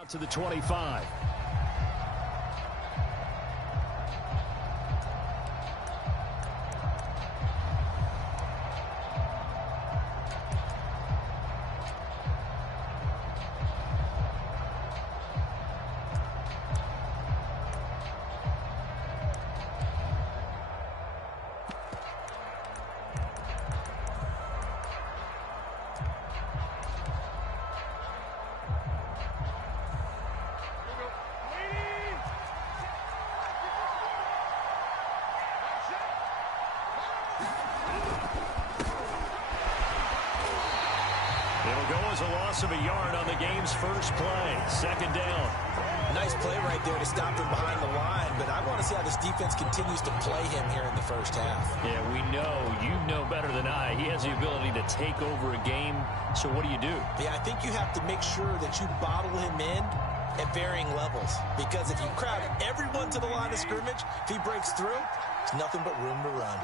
Out to the 25. It'll go as a loss of a yard on the game's first play. Second down. Nice play right there to stop him behind the line, but I want to see how this defense continues to play him here in the first half. Yeah, we know. You know better than I. He has the ability to take over a game, so what do you do? Yeah, I think you have to make sure that you bottle him in at varying levels, because if you crowd everyone to the line of scrimmage, if he breaks through, it's nothing but room to run.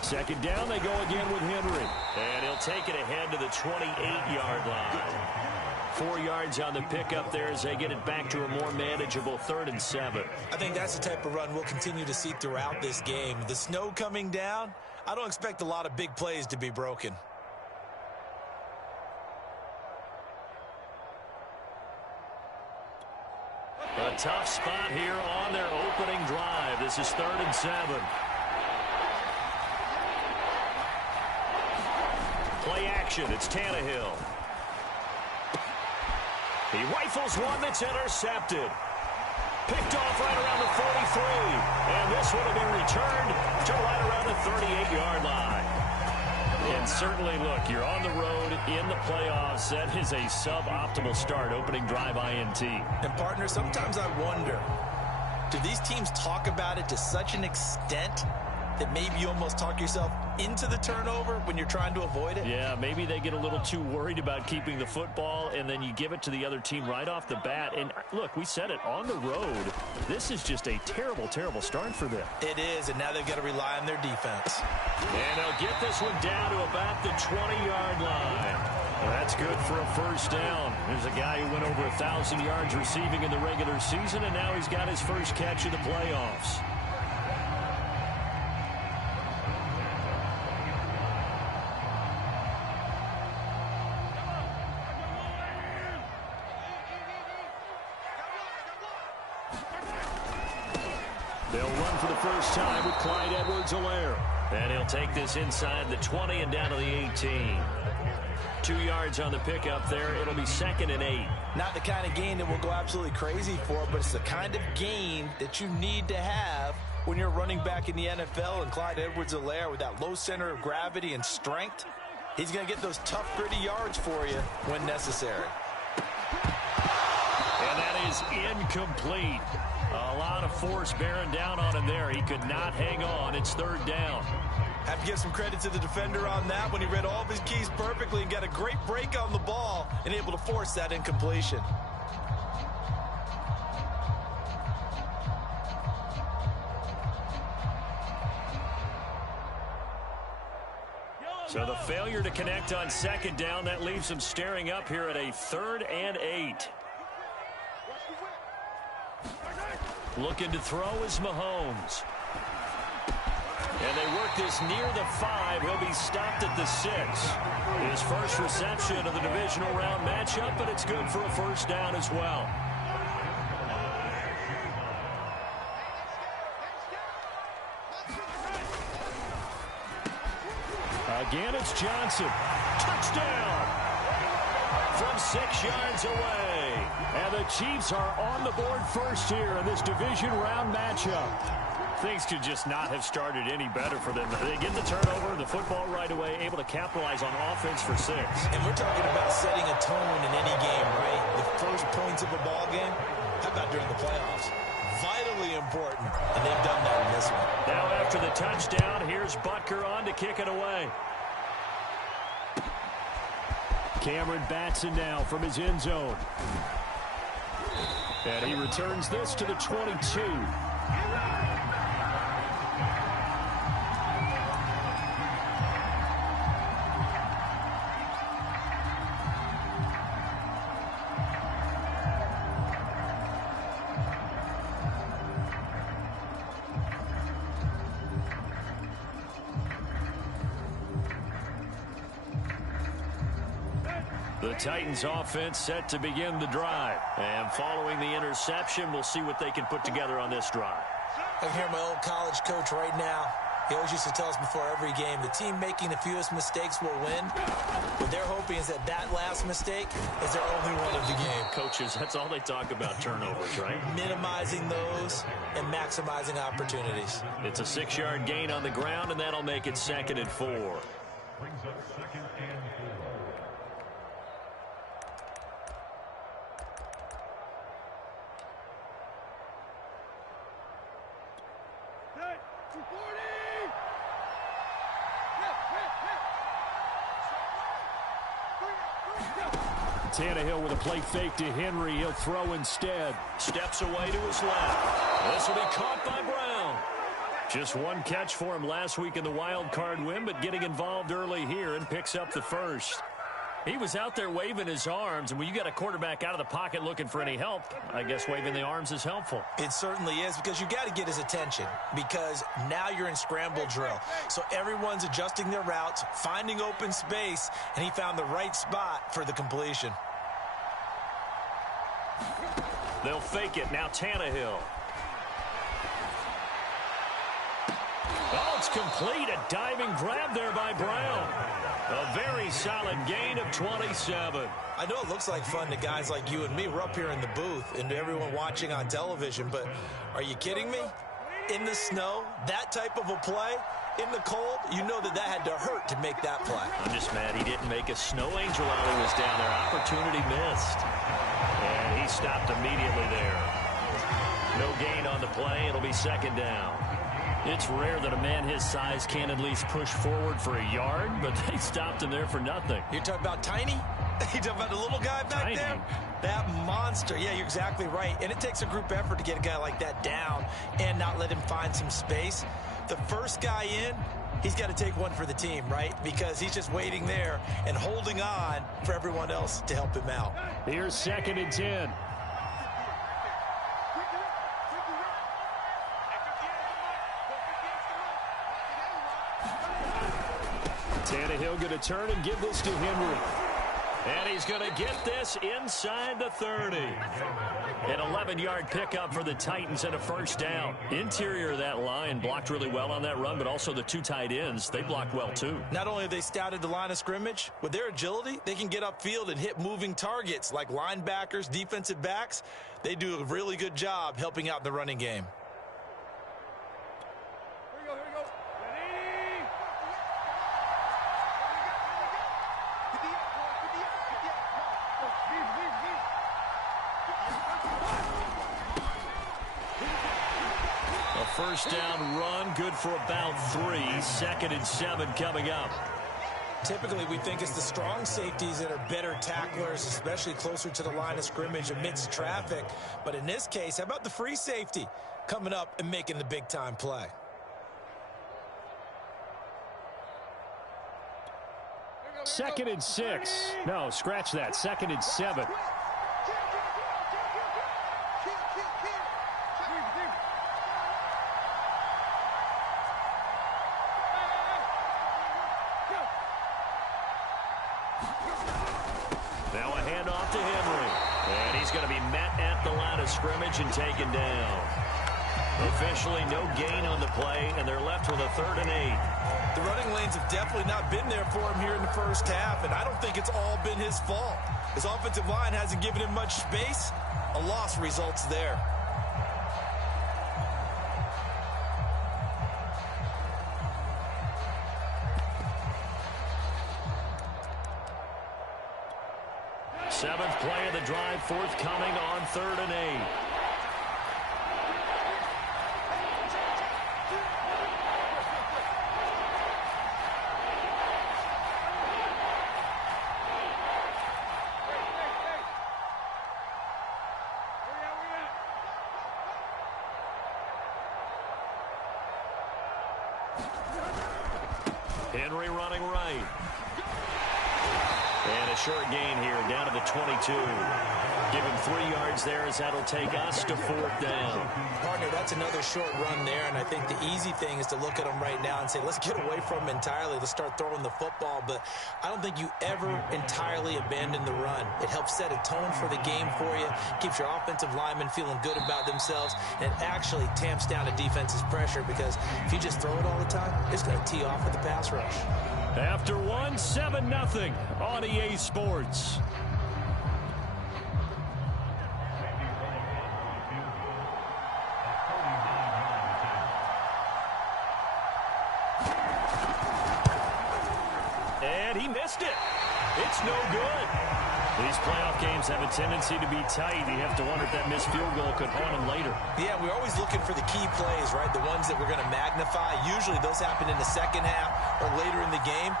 Second down, they go again with Henry. And he'll take it ahead to the 28-yard line. 4 yards on the pickup there as they get it back to a more manageable 3rd and 7. I think that's the type of run we'll continue to see throughout this game. The snow coming down, I don't expect a lot of big plays to be broken. A tough spot here on their opening drive. This is 3rd and 7. Play action. It's Tannehill. He rifles one that's intercepted. Picked off right around the 43. And this one will be returned to right around the 38-yard line. And certainly, look, you're on the road in the playoffs. That is a suboptimal start, opening drive INT. And, partner, sometimes I wonder, do these teams talk about it to such an extent that maybe you almost talk yourself into the turnover when you're trying to avoid it? Yeah, maybe they get a little too worried about keeping the football, and then you give it to the other team right off the bat. And, look, we said it, on the road, this is just a terrible, terrible start for them. It is, and now they've got to rely on their defense. And they'll get this one down to about the 20-yard line. Well, that's good for a first down. There's a guy who went over 1,000 yards receiving in the regular season, and now he's got his first catch in the playoffs. They'll run for the first time with Clyde Edwards-Helaire. And he'll take this inside the 20 and down to the 18. 2 yards on the pickup there. It'll be 2nd and 8. Not the kind of gain that we'll go absolutely crazy for, but it's the kind of gain that you need to have when you're running back in the NFL. And Clyde Edwards-Helaire, with that low center of gravity and strength, he's going to get those tough, gritty yards for you when necessary. And that is incomplete. A lot of force bearing down on him there. He could not hang on. It's 3rd down. Have to give some credit to the defender on that when he read all of his keys perfectly and got a great break on the ball and able to force that incompletion. So the failure to connect on 2nd down, that leaves them staring up here at a 3rd and 8. Looking to throw is Mahomes. And they work this near the 5. He'll be stopped at the 6. His first reception of the divisional round matchup, but it's good for a first down as well. Again, it's Johnson. Touchdown! From 6 yards away. And the Chiefs are on the board first here in this division round matchup. Things could just not have started any better for them. They get the turnover, the football right away, able to capitalize on offense for 6. And we're talking about setting a tone in any game, right? The first points of a ball game. How about during the playoffs? Vitally important, and they've done that in this one. Now after the touchdown, here's Butker on to kick it away. Cameron Batson now from his end zone. And he returns this to the 22. The Titans offense set to begin the drive. And following the interception, we'll see what they can put together on this drive. I can hear my old college coach right now. He always used to tell us before every game, the team making the fewest mistakes will win. What they're hoping is that that last mistake is their only one of the game. Coaches, that's all they talk about, turnovers, right? Minimizing those and maximizing opportunities. It's a 6-yard gain on the ground, and that'll make it 2nd and 4. Brings up 2nd and 4. Tannehill with a play fake to Henry. He'll throw instead. Steps away to his left. This will be caught by Brown. Just one catch for him last week in the wild card win, but getting involved early here and picks up the first. He was out there waving his arms, and when you got a quarterback out of the pocket looking for any help, I guess waving the arms is helpful. It certainly is, because you got to get his attention, because now you're in scramble drill. So everyone's adjusting their routes, finding open space, and he found the right spot for the completion. They'll fake it. Now Tannehill. Oh, it's complete. A diving grab there by Brown. A very solid gain of 27. I know it looks like fun to guys like you and me. We're up here in the booth and to everyone watching on television, but are you kidding me? In the snow, that type of a play, in the cold, you know that had to hurt to make that play. I'm just mad he didn't make a snow angel while he was down there. Opportunity missed. And he stopped immediately there. No gain on the play. It'll be 2nd down. It's rare that a man his size can at least push forward for a yard, but they stopped him there for nothing. You're talking about tiny? You're talking about the little guy back there? That monster. Yeah, you're exactly right. And it takes a group effort to get a guy like that down and not let him find some space. The first guy in, he's got to take one for the team, right? Because he's just waiting there and holding on for everyone else to help him out. Here's 2nd and 10. Tannehill going to turn and give this to Henry. And he's going to get this inside the 30. An 11-yard pickup for the Titans and a first down. Interior of that line blocked really well on that run, but also the two tight ends, they blocked well too. Not only have they scouted the line of scrimmage, with their agility, they can get upfield and hit moving targets like linebackers, defensive backs. They do a really good job helping out the running game. First down run, good for about 3. 2nd and 7 coming up. Typically, we think it's the strong safeties that are better tacklers, especially closer to the line of scrimmage amidst traffic. But in this case, how about the free safety coming up and making the big-time play? Second and 6. No, scratch that. 2nd and 7. Now a handoff to Henry. And he's going to be met at the line of scrimmage and taken down. Officially no gain on the play, and they're left with a 3rd and 8. The running lanes have definitely not been there for him here in the first half, and I don't think it's all been his fault. His offensive line hasn't given him much space. A loss results there. Seventh play of the drive forthcoming on 3rd and 8. Henry running right. And a short gain here, down to the 22. Give him 3 yards there as that'll take us to 4th down. Partner, that's another short run there, and I think the easy thing is to look at him right now and say, let's get away from him entirely. Let's start throwing the football, but I don't think you ever entirely abandon the run. It helps set a tone for the game for you, keeps your offensive linemen feeling good about themselves, and it actually tamps down a defense's pressure because if you just throw it all the time, it's going to tee off with the pass rush. After 7-0 on EA Sports. And he missed it. It's no good. These playoff games have a tendency to be tight. You have to wonder if that missed field goal could haunt him later. Yeah, we're always looking for the key plays, right? The ones that we're going to magnify. Usually those happen in the second half or later in the game.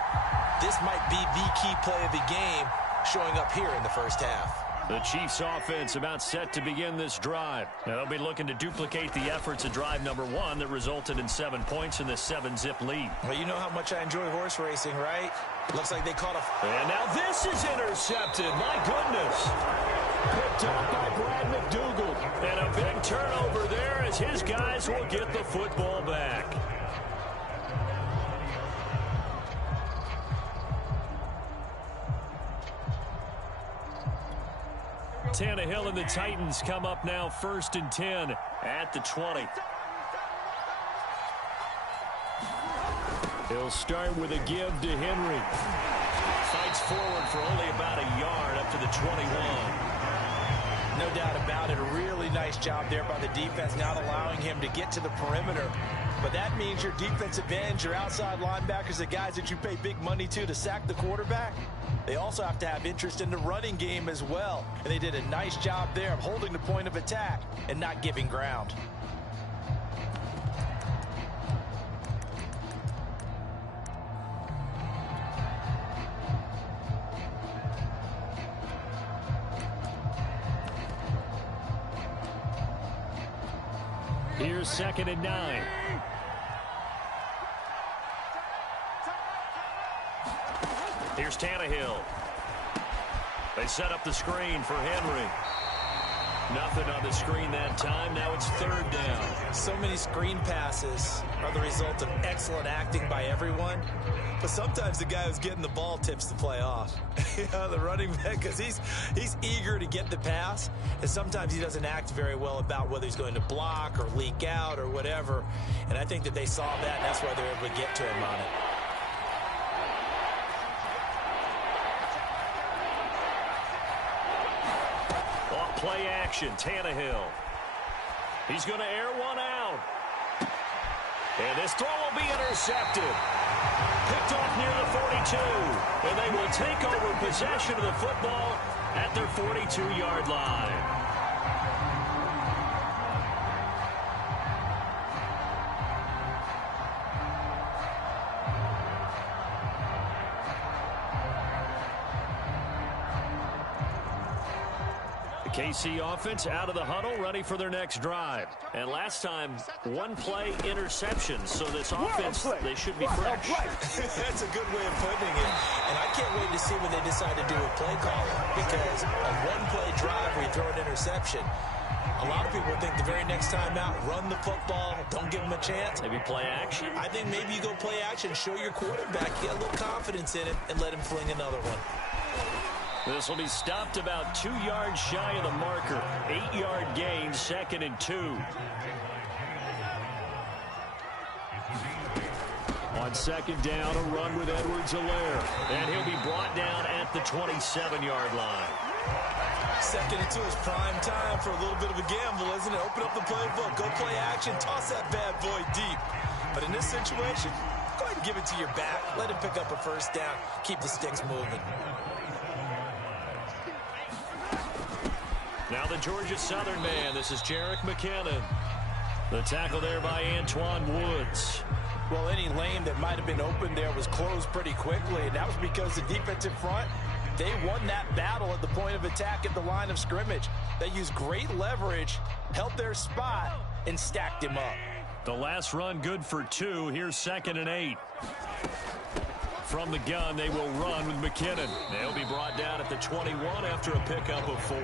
This might be the key play of the game showing up here in the first half. The Chiefs offense about set to begin this drive. Now they'll be looking to duplicate the efforts of drive number 1 that resulted in 7 points in the 7-zip lead. Well, you know how much I enjoy horse racing, right? Looks like they caught a... And now this is intercepted. My goodness. Picked up by Brad McDougal. And a big turnover there as his guys will get the football back. Tannehill and the Titans come up now 1st and 10 at the 20. He'll start with a give to Henry. Fights forward for only about a yard up to the 21. No doubt about it. A really nice job there by the defense, not allowing him to get to the perimeter. But that means your defensive ends, your outside linebackers, the guys that you pay big money to sack the quarterback, they also have to have interest in the running game as well. And they did a nice job there of holding the point of attack and not giving ground. Here's 2nd and 9. Here's Tannehill. They set up the screen for Henry. Nothing on the screen that time. Now it's 3rd down. So many screen passes are the result of excellent acting by everyone. But sometimes the guy who's getting the ball tips the play off. The running back, because he's eager to get the pass. And sometimes he doesn't act very well about whether he's going to block or leak out or whatever. And I think that they saw that, and that's why they were able to get to him on it. Play action, Tannehill. He's going to air one out. And this throw will be intercepted. Picked off near the 42. And they will take over possession of the football at their 42-yard line. KC offense out of the huddle, ready for their next drive. And last time, 1-play interception. So this offense, they should be fresh. That's a good way of putting it. And I can't wait to see when they decide to do a play call. Because a 1-play drive where you throw an interception, a lot of people think the very next time out, run the football, don't give them a chance. Maybe play action? I think maybe you go play action, show your quarterback, get a little confidence in it, and let him fling another one. This will be stopped about 2 yards shy of the marker. 8-yard gain, 2nd and 2. On 2nd down, a run with Edwards-Helaire. And he'll be brought down at the 27-yard line. 2nd and 2 is prime time for a little bit of a gamble, isn't it? Open up the playbook, go play action, toss that bad boy deep. But in this situation, go ahead and give it to your back. Let him pick up a 1st down, keep the sticks moving. Now the Georgia Southern man. This is Jerick McKinnon. The tackle there by Antoine Woods. Well, any lane that might have been open there was closed pretty quickly, and that was because the defensive front, they won that battle at the point of attack at the line of scrimmage. They used great leverage, held their spot, and stacked him up. The last run good for 2. Here's 2nd and 8. From the gun, they will run with McKinnon. They'll be brought down at the 21 after a pickup of 4.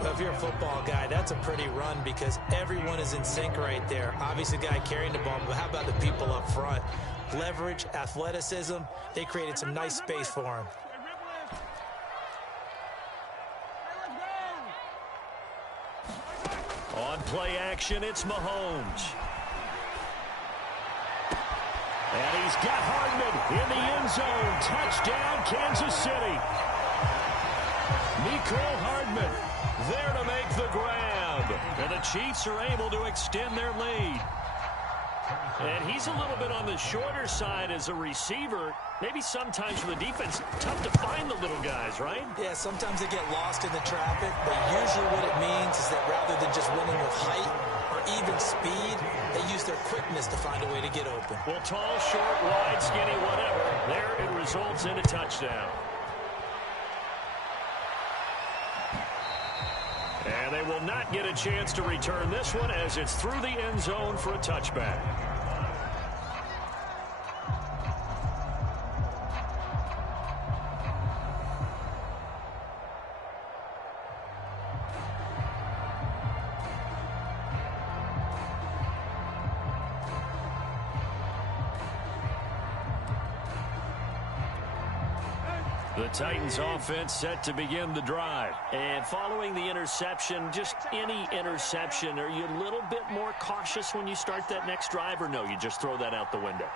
Well, if you're a football guy, that's a pretty run because everyone is in sync right there. Obviously, the guy carrying the ball, but how about the people up front? Leverage, athleticism, they created some nice space for him. On play action, it's Mahomes. And he's got Hardman in the end zone. Touchdown, Kansas City. Mecole Hardman there to make the grab. And the Chiefs are able to extend their lead. And he's a little bit on the shorter side as a receiver. Maybe sometimes for the defense, tough to find the little guys, right? Yeah, sometimes they get lost in the traffic, but usually what it means is that rather than just winning with height or even speed, they use their quickness to find a way to get open. Well, tall, short, wide, skinny, whatever. There it results in a touchdown. And they will not get a chance to return this one as it's through the end zone for a touchback. The Titans offense set to begin the drive. And following the interception, just any interception, are you a little bit more cautious when you start that next drive, or no, you just throw that out the window?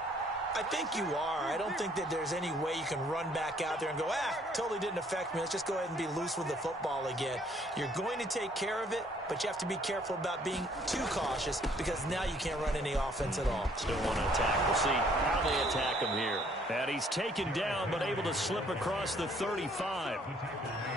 I think you are. I don't think that there's any way you can run back out there and go, totally didn't affect me. Let's just go ahead and be loose with the football again. You're going to take care of it, but you have to be careful about being too cautious because now you can't run any offense at all. Still want to attack. We'll see how they attack him here. And he's taken down but able to slip across the 35.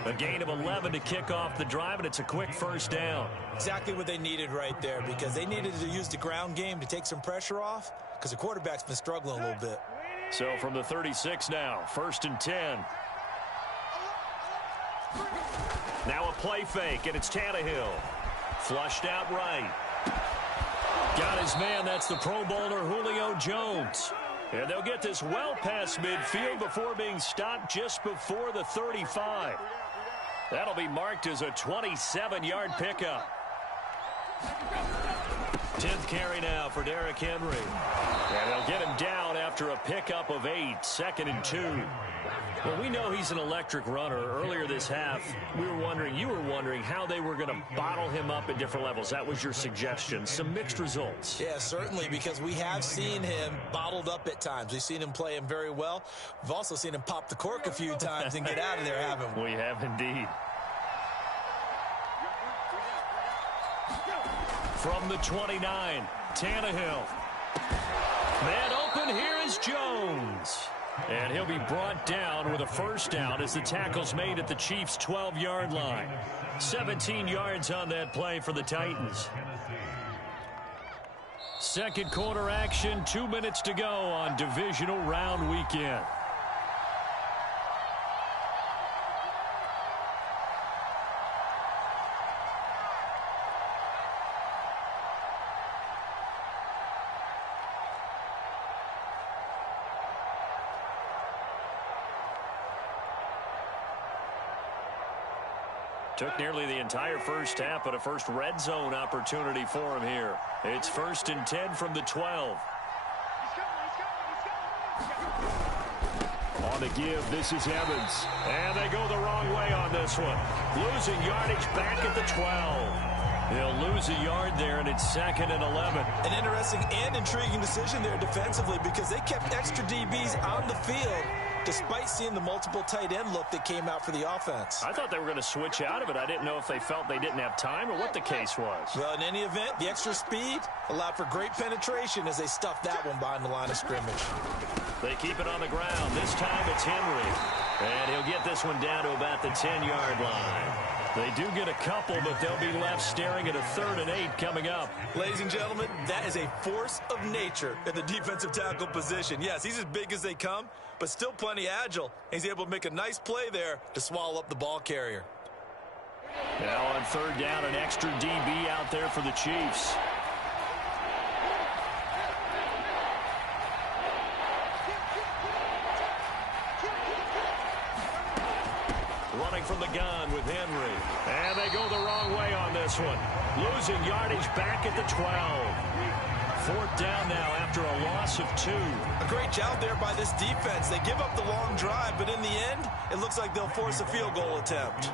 A gain of 11 to kick off the drive, and it's a quick first down. Exactly what they needed right there because they needed to use the ground game to take some pressure off because the quarterback's been struggling a little bit. So from the 36 now, 1st and 10. Now a play fake, and it's Tannehill. Flushed out right. Got his man, that's the Pro Bowler Julio Jones. And they'll get this well past midfield before being stopped just before the 35. That'll be marked as a 27-yard pickup. 10th carry now for Derrick Henry. And they'll get him down after a pickup of 8, 2nd and 2. Well, we know he's an electric runner. Earlier this half, you were wondering how they were going to bottle him up at different levels. That was your suggestion. Some mixed results. Yeah, certainly, because we have seen him bottled up at times. We've seen him play him very well. We've also seen him pop the cork a few times and get out of there, haven't we? We have indeed. From the 29, Tannehill. Man open, here is Jones. And he'll be brought down with a first down as the tackle's made at the Chiefs' 12-yard line. 17 yards on that play for the Titans. Second quarter action, 2 minutes to go on divisional round weekend. Took nearly the entire first half, but a first red zone opportunity for him here. It's 1st and 10 from the 12. On the give, this is Evans. And they go the wrong way on this one. Losing yardage back at the 12. They'll lose a yard there, and it's 2nd and 11. An interesting and intriguing decision there defensively because they kept extra DBs on the field despite seeing the multiple tight end look that came out for the offense. I thought they were going to switch out of it. I didn't know if they felt they didn't have time or what the case was. Well, in any event, the extra speed allowed for great penetration as they stuffed that one behind the line of scrimmage. They keep it on the ground. This time it's Henry. And he'll get this one down to about the 10-yard line. They do get a couple, but they'll be left staring at a 3rd and 8 coming up. Ladies and gentlemen, that is a force of nature at the defensive tackle position. Yes, he's as big as they come, but still plenty agile. He's able to make a nice play there to swallow up the ball carrier. Now on 3rd down, an extra DB out there for the Chiefs. throwing from the gun with Henry. And they go the wrong way on this one. Losing yardage back at the 12. 4th down now after a loss of 2. A great job there by this defense. They give up the long drive, but in the end, it looks like they'll force a field goal attempt.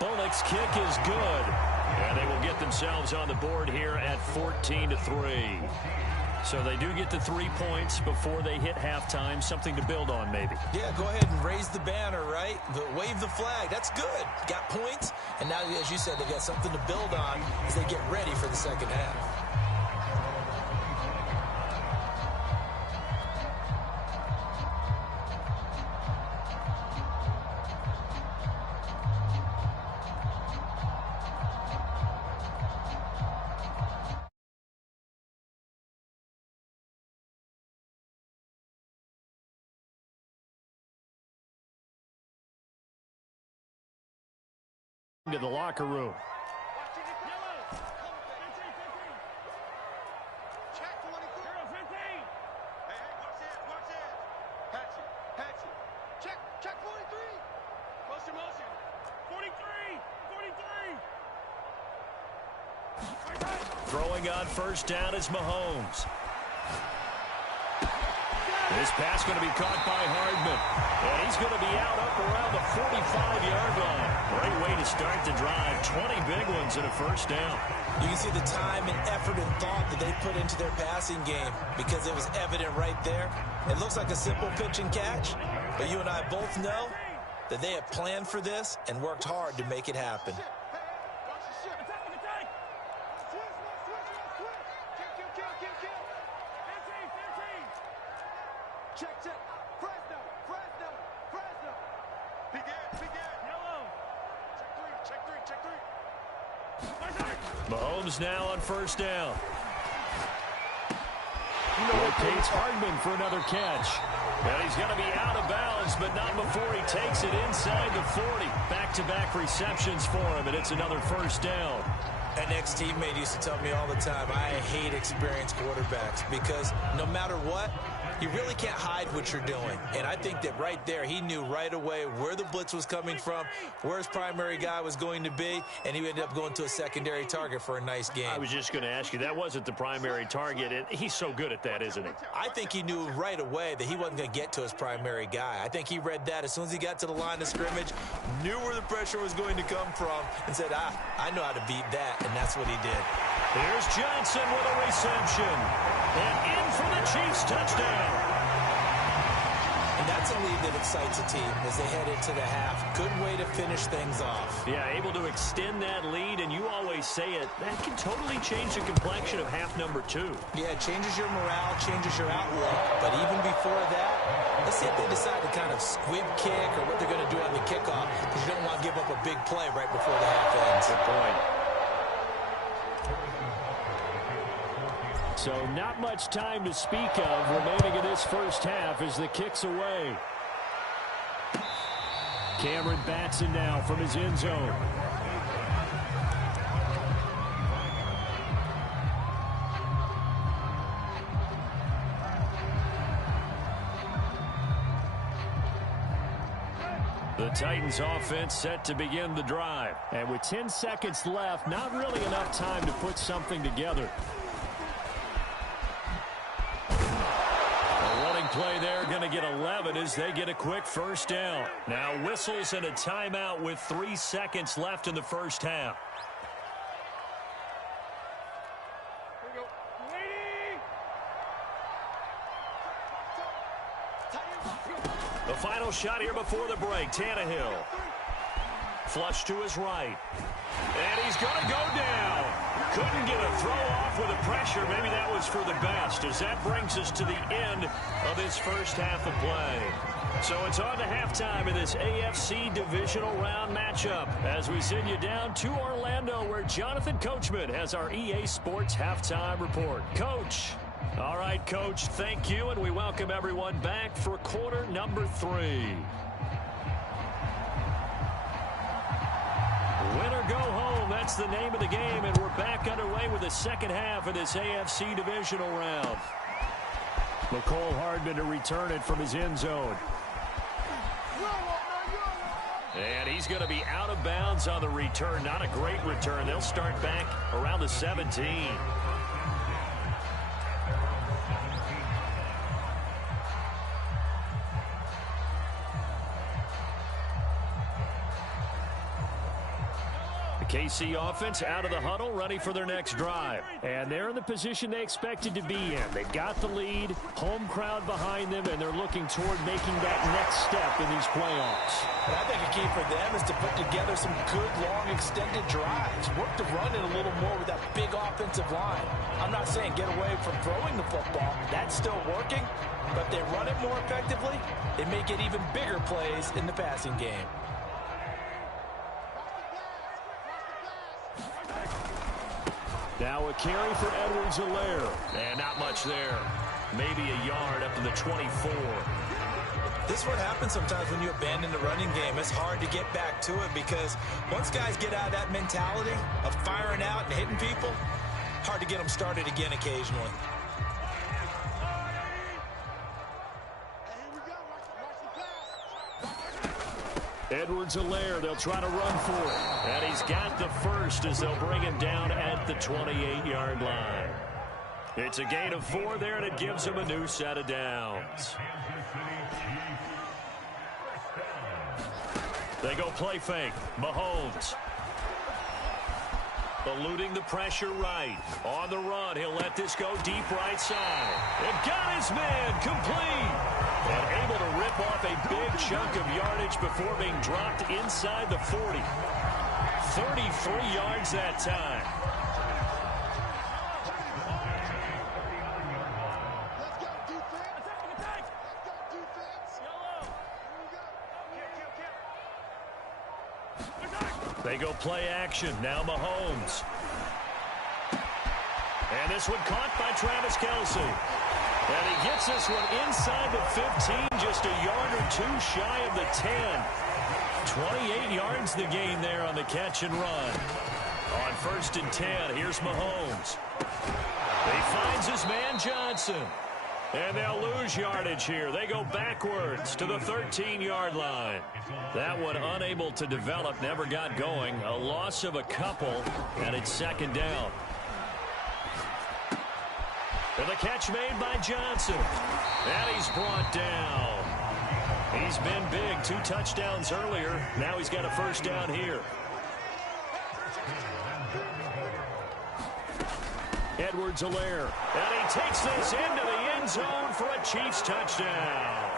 Bullock's kick is good. And they will get themselves on the board here at 14-3. So they do get the 3 points before they hit halftime. Something to build on, maybe. Yeah, go ahead and raise the banner, right? Wave the flag. That's good. Got points. And now, as you said, they got something to build on as they get ready for the second half. To the locker room. Throwing on 1st down is Mahomes. This pass going to be caught by Hardman. And he's going to be out up around the 45-yard line. Great way to start the drive. 20 big ones and a 1st down. You can see the time and effort and thought that they put into their passing game because it was evident right there. It looks like a simple pitch and catch, but you and I both know that they have planned for this and worked hard to make it happen. Mahomes now on 1st down. Rotates Hardman for another catch. And he's going to be out of bounds, but not before he takes it inside the 40. Back-to-back receptions for him, and it's another 1st down. An ex-teammate used to tell me all the time, I hate experienced quarterbacks because no matter what, you really can't hide what you're doing. And I think that right there, he knew right away where the blitz was coming from, where his primary guy was going to be, and he ended up going to a secondary target for a nice game. I was just going to ask you, that wasn't the primary target, and he's so good at that, isn't he? I think he knew right away that he wasn't going to get to his primary guy. I think he read that as soon as he got to the line of scrimmage, knew where the pressure was going to come from, and said, I know how to beat that, and that's what he did. Here's Johnson with a reception. And in for the Chiefs touchdown. And that's a lead that excites a team as they head into the half. Good way to finish things off. Yeah, able to extend that lead, and you always say it, that can totally change the complexion of half number 2. Yeah, it changes your morale, changes your outlook. But even before that, let's see if they decide to kind of squib kick or what they're going to do on the kickoff, because you don't want to give up a big play right before the half ends. Good point. So not much time to speak of remaining in this 1st half as the kick's away. Cameron Batson now from his end zone. The Titans offense set to begin the drive. And with 10 seconds left, not really enough time to put something together. Play there, going to get 11 as they get a quick 1st down. Now whistles and a timeout with 3 seconds left in the 1st half. The final shot here before the break. Tannehill. Flush to his right. And he's going to go down. Couldn't get a throw off with the pressure. Maybe that was for the best, as that brings us to the end of this 1st half of play. So it's on to halftime in this AFC divisional round matchup as we send you down to Orlando, where Jonathan Coachman has our EA Sports halftime report. Coach. All right, Coach, thank you, and we welcome everyone back for quarter number 3. Win or go home, that's the name of the game, and we're back underway with the second half of this AFC divisional round. McCole Hardman to return it from his end zone. And he's going to be out of bounds on the return. Not a great return. They'll start back around the 17. KC offense out of the huddle, ready for their next drive. And they're in the position they expected to be in. They've got the lead, home crowd behind them, and they're looking toward making that next step in these playoffs. And I think a key for them is to put together some good, long, extended drives. Work to run it a little more with that big offensive line. I'm not saying get away from throwing the football. That's still working. But if they run it more effectively, they may get even bigger plays in the passing game. Now a carry for Edwards-Helaire. And not much there. Maybe a yard up to the 24. This is what happens sometimes when you abandon the running game. It's hard to get back to it because once guys get out of that mentality of firing out and hitting people, hard to get them started again occasionally. Edwards-Helaire, they'll try to run for it. And he's got the first as they'll bring him down at the 28-yard line. It's a gain of 4 there, and it gives him a new set of downs. They go play fake. Mahomes. Eluding the pressure right. On the run, he'll let this go deep right side. And got his man complete. And able to rip off a big chunk of yardage before being dropped inside the 40. 33 yards that time. They go play action. Now Mahomes. And this one caught by Travis Kelce. And he gets this one inside the 15, just a yard or two shy of the 10. 28 yards the gain there on the catch and run. On 1st and 10, here's Mahomes. He finds his man Johnson. And they'll lose yardage here. They go backwards to the 13-yard line. That one unable to develop, never got going. A loss of a couple, and it's 2nd down. And the catch made by Johnson. And he's brought down. He's been big. 2 touchdowns earlier. Now he's got a 1st down here. Edwards-Helaire. And he takes this into the end zone for a Chiefs touchdown.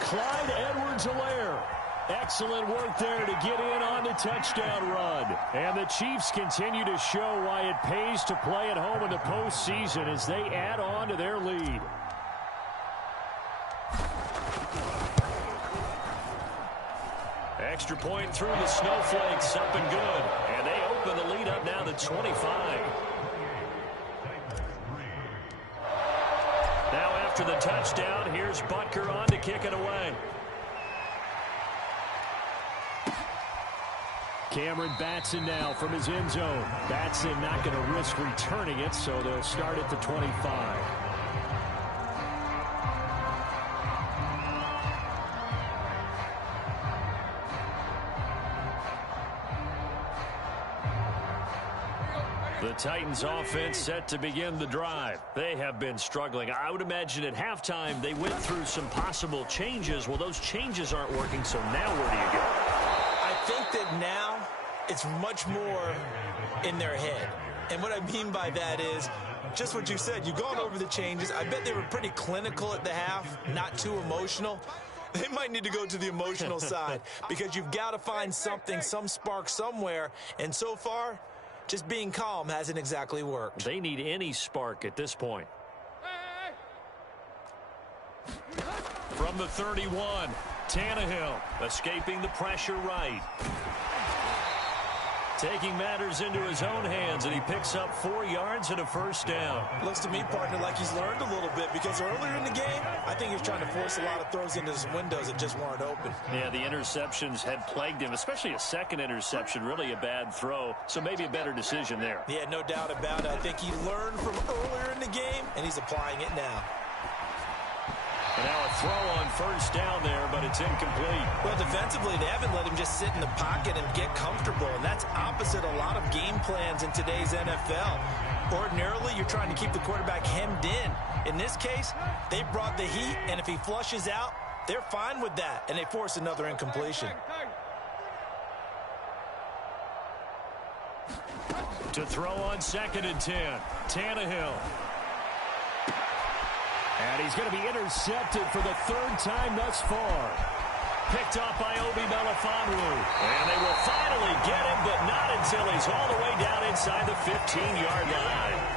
Clyde Edwards-Helaire. Excellent work there to get in on the touchdown run. And the Chiefs continue to show why it pays to play at home in the postseason as they add on to their lead. Extra point through the snowflakes, up and good. And they open the lead up now to 25. Now after the touchdown, here's Butker on to kick it away. Cameron Batson now from his end zone. Batson not going to risk returning it, so they'll start at the 25. The Titans offense set to begin the drive. They have been struggling. I would imagine at halftime they went through some possible changes. Well, those changes aren't working, so now where do you go? I think that now it's much more in their head. And what I mean by that is just what you said. You've gone over the changes. I bet they were pretty clinical at the half, not too emotional. They might need to go to the emotional side because you've got to find something, some spark somewhere. And so far, just being calm hasn't exactly worked. They need any spark at this point. From the 31, Tannehill escaping the pressure right. Taking matters into his own hands, and he picks up 4 yards and a 1st down. Looks to me, partner, like he's learned a little bit because earlier in the game, I think he was trying to force a lot of throws into his windows that just weren't open. Yeah, the interceptions had plagued him, especially a second interception, really a bad throw. So maybe a better decision there. Yeah, no doubt about it. I think he learned from earlier in the game, and he's applying it now. And now a throw on first down there, but it's incomplete. Well, defensively, they haven't let him just sit in the pocket and get comfortable, and that's opposite a lot of game plans in today's NFL. Ordinarily, you're trying to keep the quarterback hemmed in. In this case, they brought the heat, and if he flushes out, they're fine with that, and they force another incompletion. To throw on 2nd and 10, Tannehill. And he's going to be intercepted for the 3rd time thus far. Picked up by Obi Melifonwu. And they will finally get him, but not until he's all the way down inside the 15-yard line.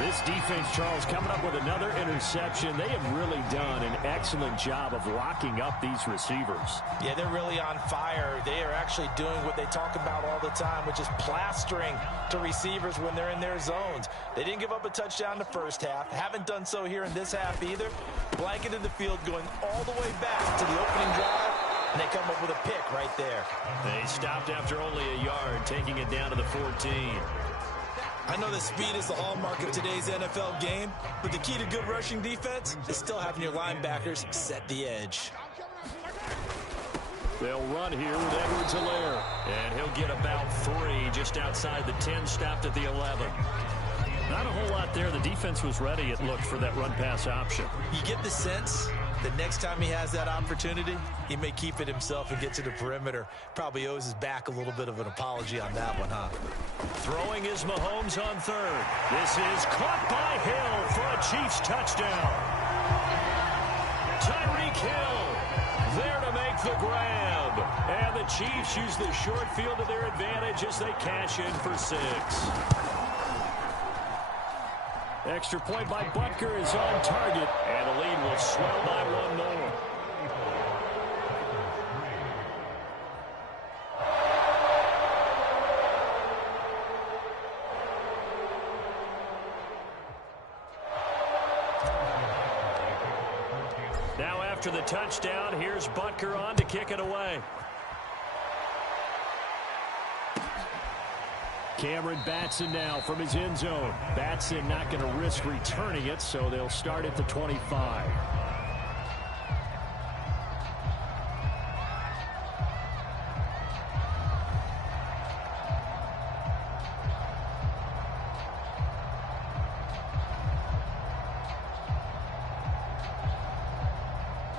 This defense, Charles, coming up with another interception. They have really done an excellent job of locking up these receivers. Yeah, they're really on fire. They are actually doing what they talk about all the time, which is plastering to receivers when they're in their zones. They didn't give up a touchdown in the first half. Haven't done so here in this half either. Blanketed the field going all the way back to the opening drive, and they come up with a pick right there. They stopped after only a yard, taking it down to the 14. I know that speed is the hallmark of today's NFL game, but the key to good rushing defense is still having your linebackers set the edge. They'll run here with Edwards-Helaire, and he'll get about 3 just outside the 10, stopped at the 11. Not a whole lot there. The defense was ready, it looked, for that run-pass option. You get the sense that next time he has that opportunity, he may keep it himself and get to the perimeter. Probably owes his back a little bit of an apology on that one, huh? Throwing is Mahomes on 3rd. This is caught by Hill for a Chiefs touchdown. Tyreek Hill there to make the grab. And the Chiefs use the short field to their advantage as they cash in for 6. Extra point by Butker is on target, and the lead will swell by 1 more. Now after the touchdown, here's Butker on to kick it away. Cameron Batson now from his end zone. Batson not going to risk returning it, so they'll start at the 25.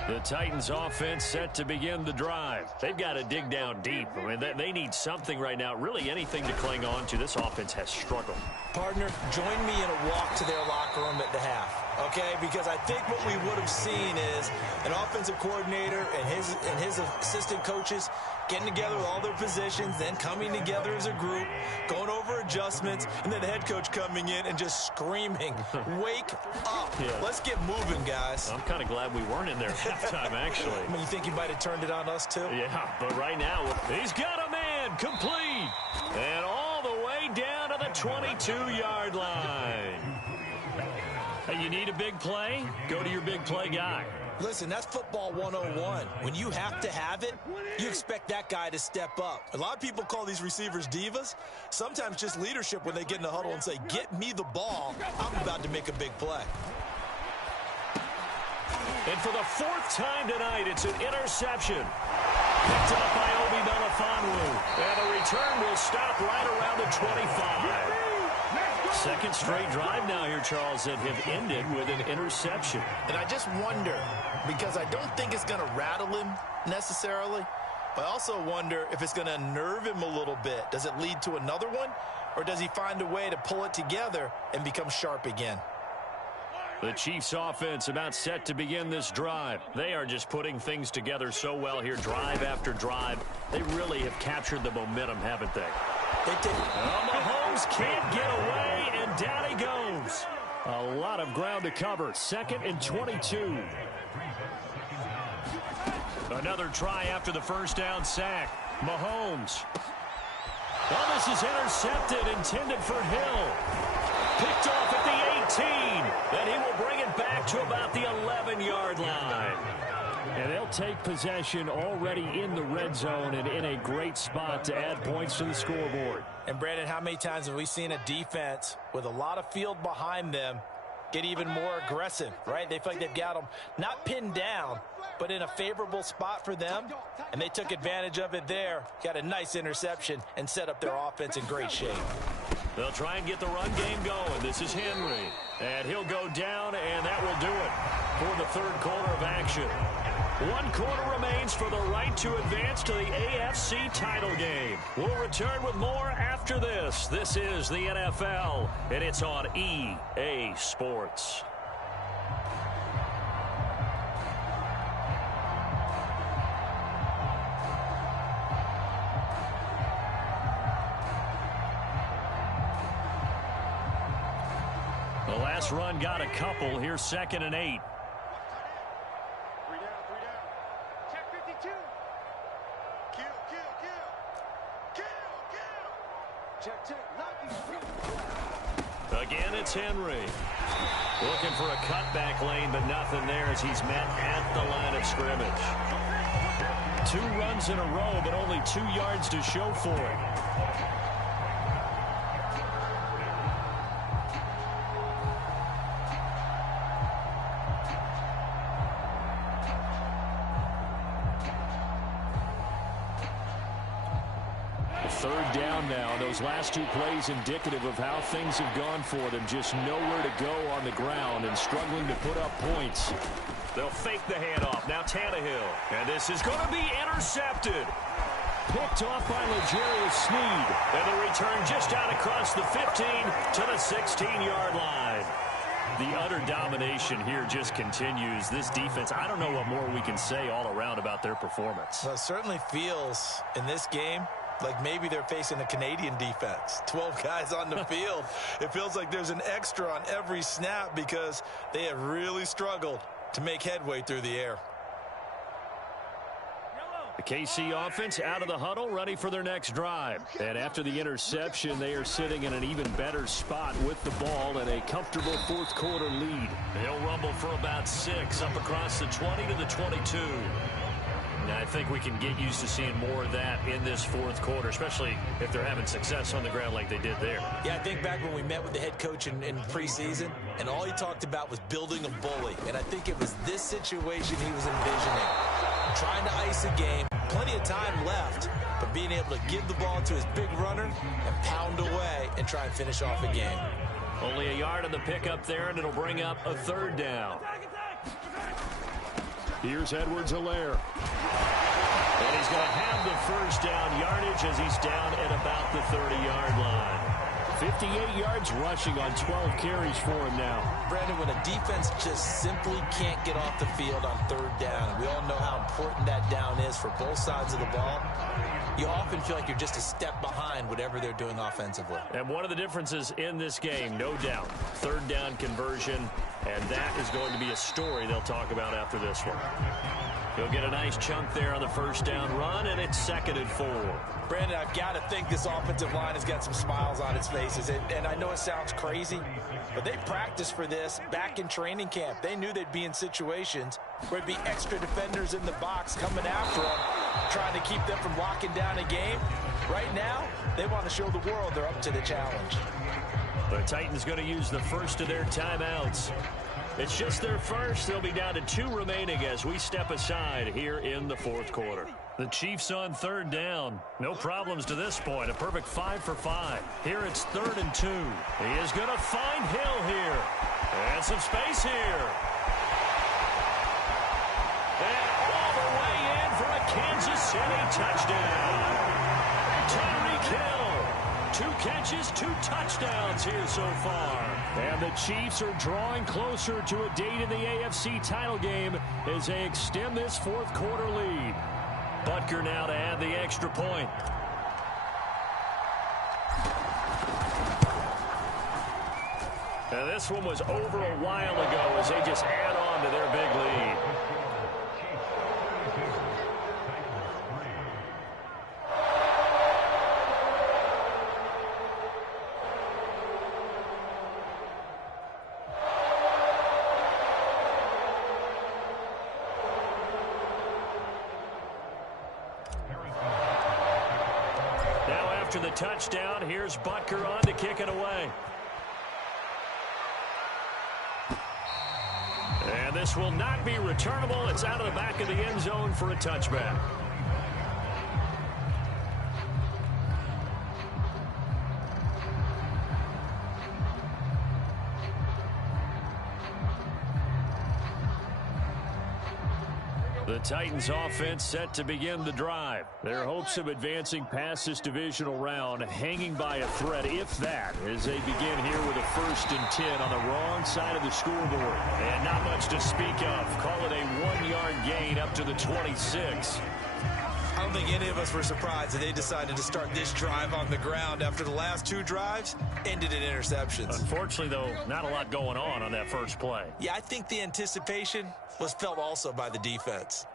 The Titans offense set to begin the drive. They've got to dig down deep. I mean, they need something right now, really anything to cling on to. This offense has struggled. Partner, join me in a walk to their locker room at the half, okay? Because I think what we would have seen is an offensive coordinator and his assistant coaches getting together with all their positions, then coming together as a group, going over adjustments, and then the head coach coming in and just screaming, wake up. Yeah. Let's get moving, guys. I'm kind of glad we weren't in there at halftime, actually. I mean, you think he might have turned it on us, too? Yeah, but right now, he's got a man complete. And all the way down to the 22-yard line. Hey, you need a big play? Go to your big play guy. Listen, that's football 101. When you have to have it, you expect that guy to step up. A lot of people call these receivers divas. Sometimes just leadership when they get in the huddle and say, get me the ball. I'm about to make a big play. And for the 4th time tonight, it's an interception. Picked up by Obi Melifonwu. And the return will stop right around the 25. Second straight drive now here, Charles, that have ended with an interception. And I just wonder, because I don't think it's going to rattle him necessarily, but I also wonder if it's going to unnerve him a little bit. Does it lead to another one, or does he find a way to pull it together and become sharp again? The Chiefs offense about set to begin this drive. They are just putting things together so well here, drive after drive. They really have captured the momentum, haven't they? They did. Mahomes can't get away, and down he goes. A lot of ground to cover. 2nd and 22. Another try after the first down sack. Mahomes. Oh, this is intercepted, intended for Hill. Picked off at the Then he will bring it back to about the 11-yard line. And they'll take possession already in the red zone and in a great spot to add points to the scoreboard. And, Brandon, how many times have we seen a defense with a lot of field behind them get even more aggressive, right? They feel like they've got them not pinned down, but in a favorable spot for them, and they took advantage of it there, got a nice interception, and set up their offense in great shape. They'll try and get the run game going. This is Henry, and he'll go down, and that will do it for the third quarter of action. 1 quarter remains for the right to advance to the AFC title game. We'll return with more after this. This is the NFL, and it's on EA Sports. The last run got a couple. Here's 2nd and 8. Again, it's Henry. Looking for a cutback lane, but nothing there as he's met at the line of scrimmage. 2 runs in a row, but only 2 yards to show for it. Third down now. Those last 2 plays indicative of how things have gone for them. Just nowhere to go on the ground and struggling to put up points. They'll fake the handoff. Now Tannehill. And this is going to be intercepted. Picked off by L'Jarius Sneed. And the return just out across the 15 to the 16-yard line. The utter domination here just continues. This defense, I don't know what more we can say all around about their performance. Well, it certainly feels in this game like maybe they're facing a Canadian defense. 12 guys on the field. It feels like there's an extra on every snap because they have really struggled to make headway through the air. The KC offense out of the huddle, ready for their next drive. And after the interception, they are sitting in an even better spot with the ball and a comfortable fourth quarter lead. They'll rumble for about 6 up across the 20 to the 22. I think we can get used to seeing more of that in this fourth quarter, especially if they're having success on the ground like they did there. Yeah, I think back when we met with the head coach in preseason, and all he talked about was building a bully. And I think it was this situation he was envisioning. Trying to ice a game, plenty of time left, but being able to give the ball to his big runner and pound away and try and finish off a game. Only a yard on the pickup there, and it'll bring up a 3rd down. Here's Edwards-Helaire. And he's going to have the first down yardage as he's down at about the 30-yard line. 58 yards rushing on 12 carries for him now. Brandon, when a defense just simply can't get off the field on 3rd down, and we all know how important that down is for both sides of the ball, you often feel like you're just a step behind whatever they're doing offensively. And one of the differences in this game, no doubt, 3rd down conversion, and that is going to be a story they'll talk about after this one. He'll get a nice chunk there on the first down run, and it's 2nd and 4. Brandon, I've got to think this offensive line has got some smiles on its faces. And I know it sounds crazy, but they practiced for this back in training camp. They knew they'd be in situations where there'd be extra defenders in the box coming after them, trying to keep them from locking down a game. Right now, they want to show the world they're up to the challenge. The Titans going to use the first of their timeouts. It's just their first. They'll be down to 2 remaining as we step aside here in the fourth quarter. The Chiefs on 3rd down. No problems to this point. A perfect 5 for 5. Here it's 3rd and 2. He is going to find Hill here. And some space here. And all the way in for a Kansas City touchdown. Tyreek Hill. 2 catches, 2 touchdowns here so far. And the Chiefs are drawing closer to a date in the AFC title game as they extend this fourth quarter lead. Butker now to add the extra point. Now this one was over a while ago as they just add on to their big lead. after the touchdown. Here's Butker on to kick it away. And this will not be returnable. It's out of the back of the end zone for a touchback. The Titans offense set to begin the drive. Their hopes of advancing past this divisional round hanging by a thread, if that, as they begin here with a 1st and 10 on the wrong side of the scoreboard. And not much to speak of. Call it a 1-yard gain up to the 26. I don't think any of us were surprised that they decided to start this drive on the ground after the last 2 drives ended in interceptions. Unfortunately, though, not a lot going on that first play. Yeah, I think the anticipation was felt also by the defense.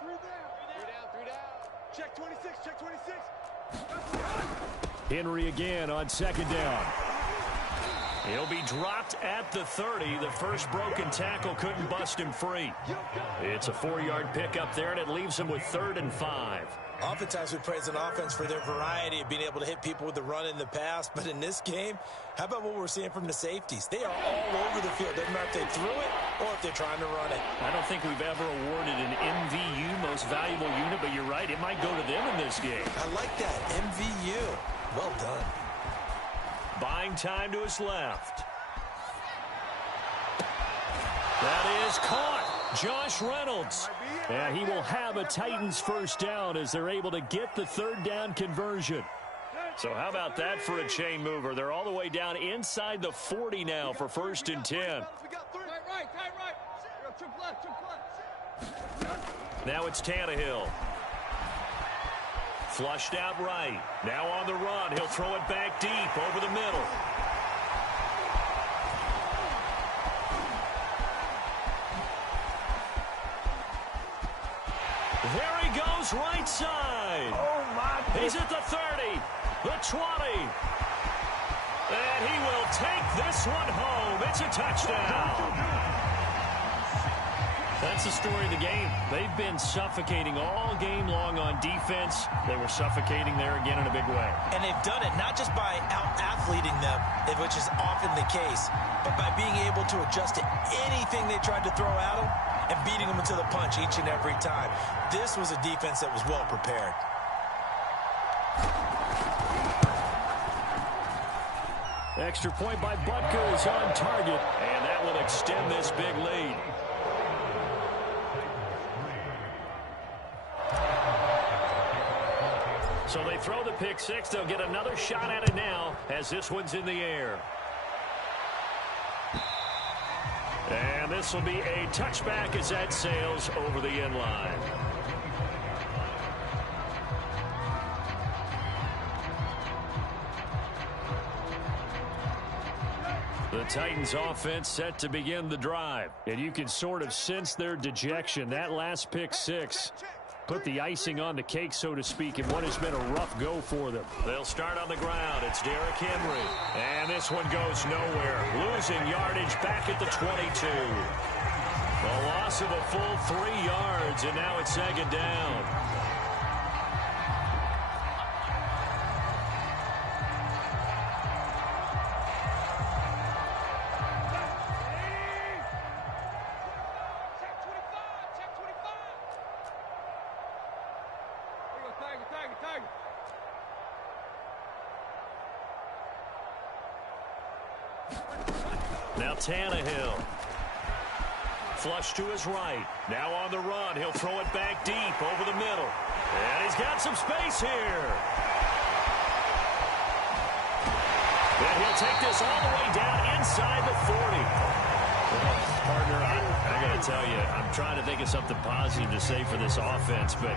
3 down. Check 26, check 26. Henry again on 2nd down. He'll be dropped at the 30. The first broken tackle couldn't bust him free. It's a 4-yard pickup there, and it leaves him with 3rd and 5. Oftentimes we praise an offense for their variety of being able to hit people with the run in the pass, but in this game, how about what we're seeing from the safeties? They are all over the field. Doesn't matter if they threw it or if they're trying to run it. I don't think we've ever awarded an MVU, most valuable unit, but you're right, it might go to them in this game. I like that, MVU. Well done. Buying time to his left. That is caught. Josh Reynolds. And he will have a Titans 1st down as they're able to get the 3rd down conversion. So how about that for a chain mover? They're all the way down inside the 40 now for 1st and 10. Tight right. Trip left. Now it's Tannehill. Flushed out right. Now on the run. He'll throw it back deep over the middle. There he goes, right side. Oh, my God. He's at the 30, the 20. And he will take this one home. It's a touchdown. That's the story of the game. They've been suffocating all game long on defense. They were suffocating there again in a big way. And they've done it not just by out-athleting them, which is often the case, but by being able to adjust to anything they tried to throw at them and beating them into the punch each and every time. This was a defense that was well prepared. Extra point by Butker is on target, and that will extend this big lead. So they throw the pick 6. They'll get another shot at it now as this one's in the air. And this will be a touchback as that sails over the end line. The Titans offense set to begin the drive. And you can sort of sense their dejection. That last pick 6 put the icing on the cake, so to speak, in what has been a rough go for them. They'll start on the ground. It's Derrick Henry. And this one goes nowhere. Losing yardage back at the 22. A loss of a full 3 yards, and now it's 2nd down. Now Tannehill. Flush to his right. Now on the run. He'll throw it back deep over the middle. And he's got some space here. And he'll take this all the way down inside the 40. Well, partner, I got to tell you, I'm trying to think of something positive to say for this offense, but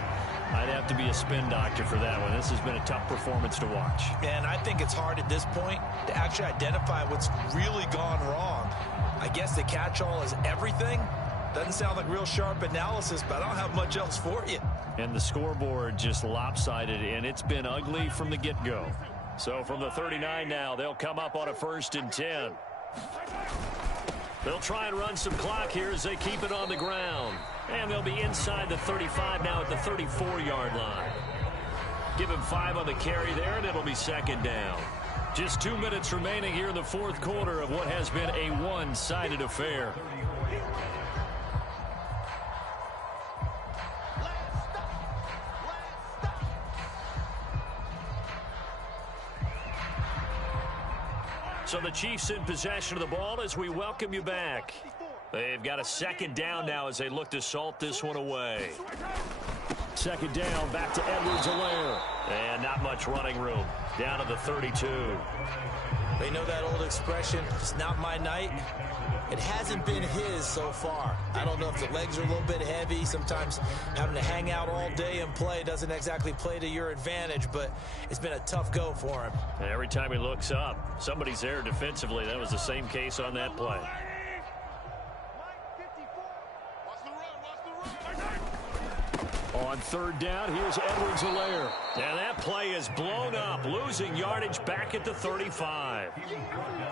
I'd have to be a spin doctor for that one. This has been a tough performance to watch. And I think it's hard at this point to actually identify what's really gone wrong. I guess the catch-all is everything. Doesn't sound like real sharp analysis, but I don't have much else for you. And the scoreboard just lopsided, and it's been ugly from the get-go. So from the 39 now, they'll come up on a 1st and 10. They'll try and run some clock here as they keep it on the ground. And they'll be inside the 35 now at the 34-yard line. Give him 5 on the carry there, and it'll be second down. Just 2 minutes remaining here in the fourth quarter of what has been a one-sided affair. So the Chiefs in possession of the ball as we welcome you back. They've got a second down now as they look to salt this one away. Second down, back to Edwards-Helaire. And not much running room. Down to the 32. They know that old expression, it's not my night. It hasn't been his so far. I don't know if the legs are a little bit heavy. Sometimes having to hang out all day and play doesn't exactly play to your advantage, but it's been a tough go for him. And every time he looks up, somebody's there defensively. That was the same case on that play. On third down, here's Edwards-Helaire. And that play is blown up, losing yardage back at the 35.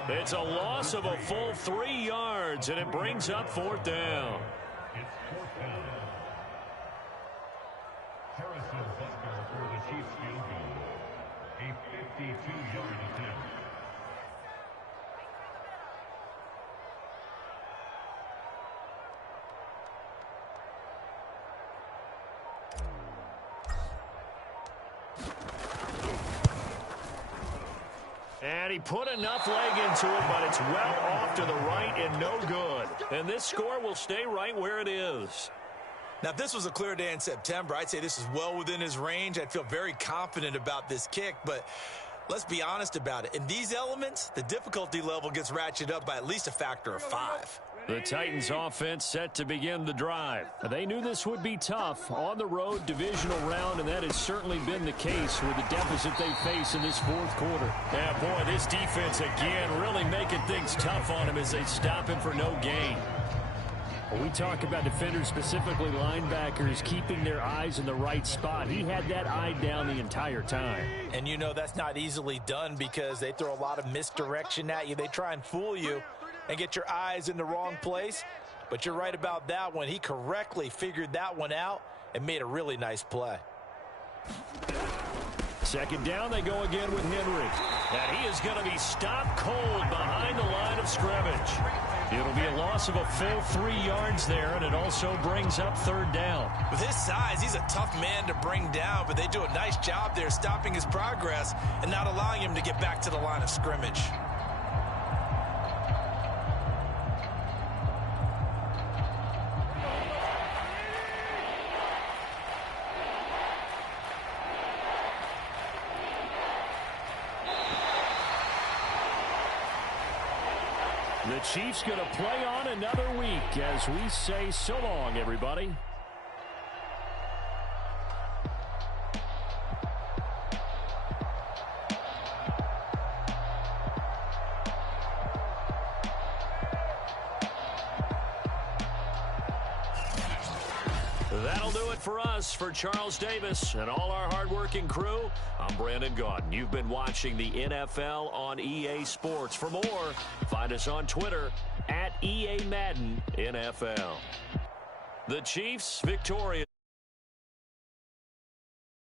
It's a loss of a full 3 yards, and it brings up fourth down. It's fourth down. Harrison Butker for the Chiefs field goal. A 52-yard attempt. And he put enough leg into it, but it's well off to the right and no good. And this score will stay right where it is. Now, if this was a clear day in September, I'd say this is well within his range. I'd feel very confident about this kick, but let's be honest about it. In these elements, the difficulty level gets ratcheted up by at least a factor of 5. The Titans offense set to begin the drive. They knew this would be tough on the road divisional round, and that has certainly been the case with the deficit they face in this fourth quarter. Yeah, boy, this defense again really making things tough on him as they stop him for no gain. When we talk about defenders, specifically linebackers, keeping their eyes in the right spot, he had that eye down the entire time. And you know that's not easily done because they throw a lot of misdirection at you. They try and fool you and get your eyes in the wrong place. But you're right about that one. He correctly figured that one out and made a really nice play. Second down, they go again with Henry. And he is going to be stopped cold behind the line of scrimmage. It'll be a loss of a full 3 yards there, and it also brings up third down. With his size, he's a tough man to bring down, but they do a nice job there stopping his progress and not allowing him to get back to the line of scrimmage. The Chiefs going to play on another week as we say so long, everybody. That'll do it for us. For Charles Davis and all our hardworking crew, I'm Brandon Gaudin. You've been watching the NFL on EA Sports. For more, find us on Twitter @EA Madden NFL. The Chiefs victorious.